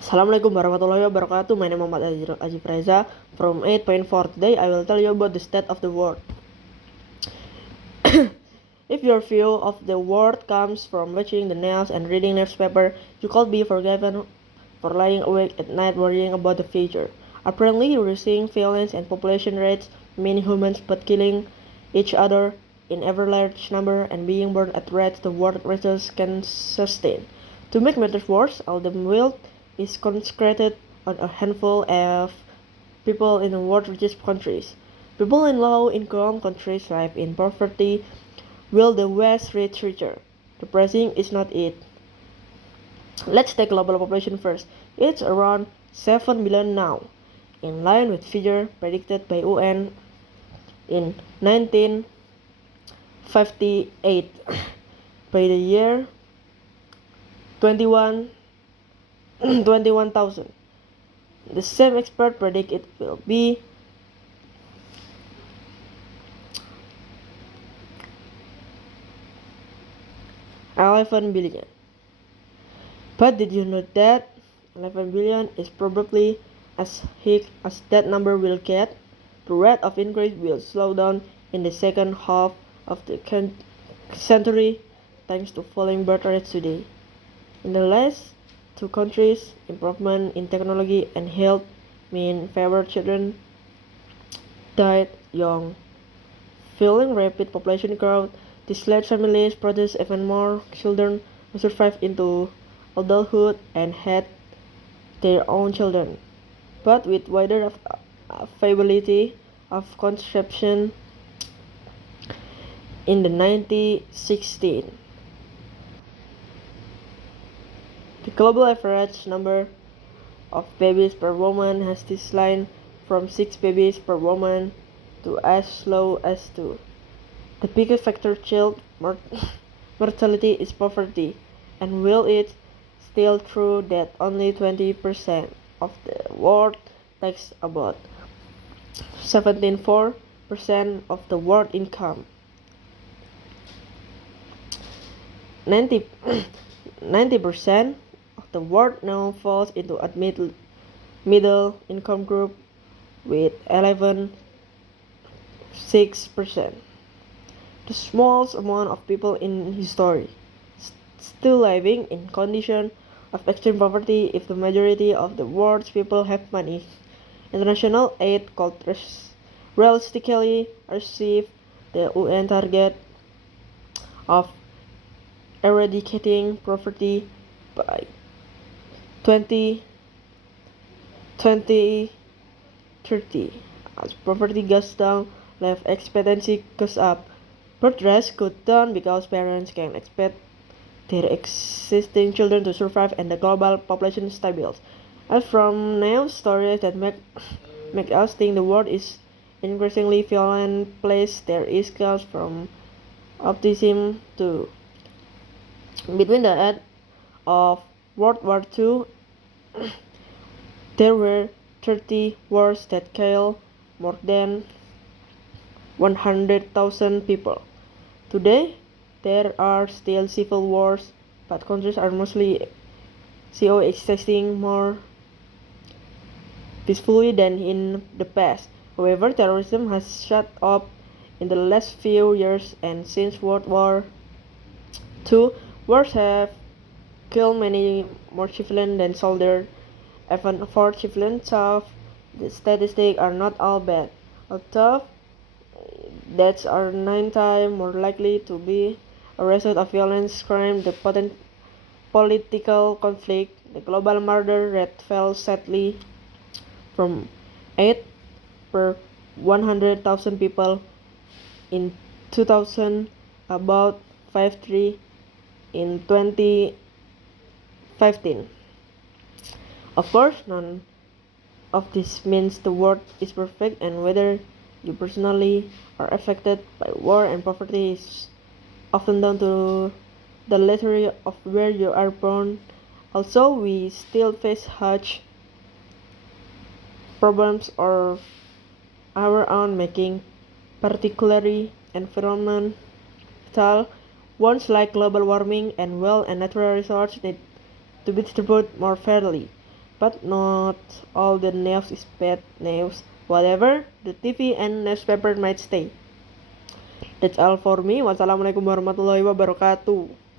Assalamualaikum warahmatullahi wabarakatuh. My name is Muhammad Eci Reza from 8.4. Today I will tell you about the state of the world. If your view of the world comes from watching the news and reading newspaper, you could be forgiven for lying awake at night worrying about the future. Apparently, we're seeing violence and population rates, many humans but killing each other in ever large number and being born at rates the world resources can sustain. To make matters worse, all the wealth is concentrated on a handful of people in the world's richest countries. People in low-income countries live in poverty, while the West gets richer. Depressing is not it. Let's take global population first. It's around 7 billion now, in line with figure predicted by UN in 1958. By the year 21,000. The same expert predict it will be 11 billion. But did you know that 11 billion is probably as high as that number will get? The rate of increase will slow down in the second half of the century thanks to falling birth rates today. In the last two countries, improvement in technology and health mean fewer children died young. Fueling rapid population growth, these large families produce even more children who survive into adulthood and had their own children. But with wider availability of conception in the 1916, the global average number of babies per woman has declined from 6 babies per woman to as low as 2. The biggest factor child mortality is poverty, and while it's still true that only 20% of the world takes about 17.4% of the world income. 90% of the world now falls into a middle income group with 11.6%. The smallest amount of people in history still living in conditions of extreme poverty if the majority of the world's people have money. International aid could realistically achieve the UN target of eradicating poverty by 2030. As poverty goes down, life expectancy goes up. Birth rates go down because parents can expect their existing children to survive and the global population stables. And from now, stories that make us think the world is increasingly violent place, there is cause from optimism too. Between the end of World War II, there were 30 wars that killed more than 100,000 people. Today, there are still civil wars, but countries are mostly coexisting more peacefully than in the past. However, terrorism has shot up in the last few years, and since World War II, wars have killed many more civilians than soldiers. Even for civilians, the statistics are not all bad. Although deaths are 9 times more likely to be a result of violence, crime, the political conflict. The global murder rate fell sadly from 8 per 100,000 people in 2000 about 5.3 in 2015. Of course, none of this means the world is perfect, and whether you personally are affected by war and poverty is often down to the lottery of where you are born. Also, we still face huge problems of our own making, particularly environmental ones like global warming and wealth and natural resources need to be distributed more fairly. But not all the news is bad news. Whatever, the TV and newspaper might stay. That's all for me. Wassalamualaikum warahmatullahi wabarakatuh.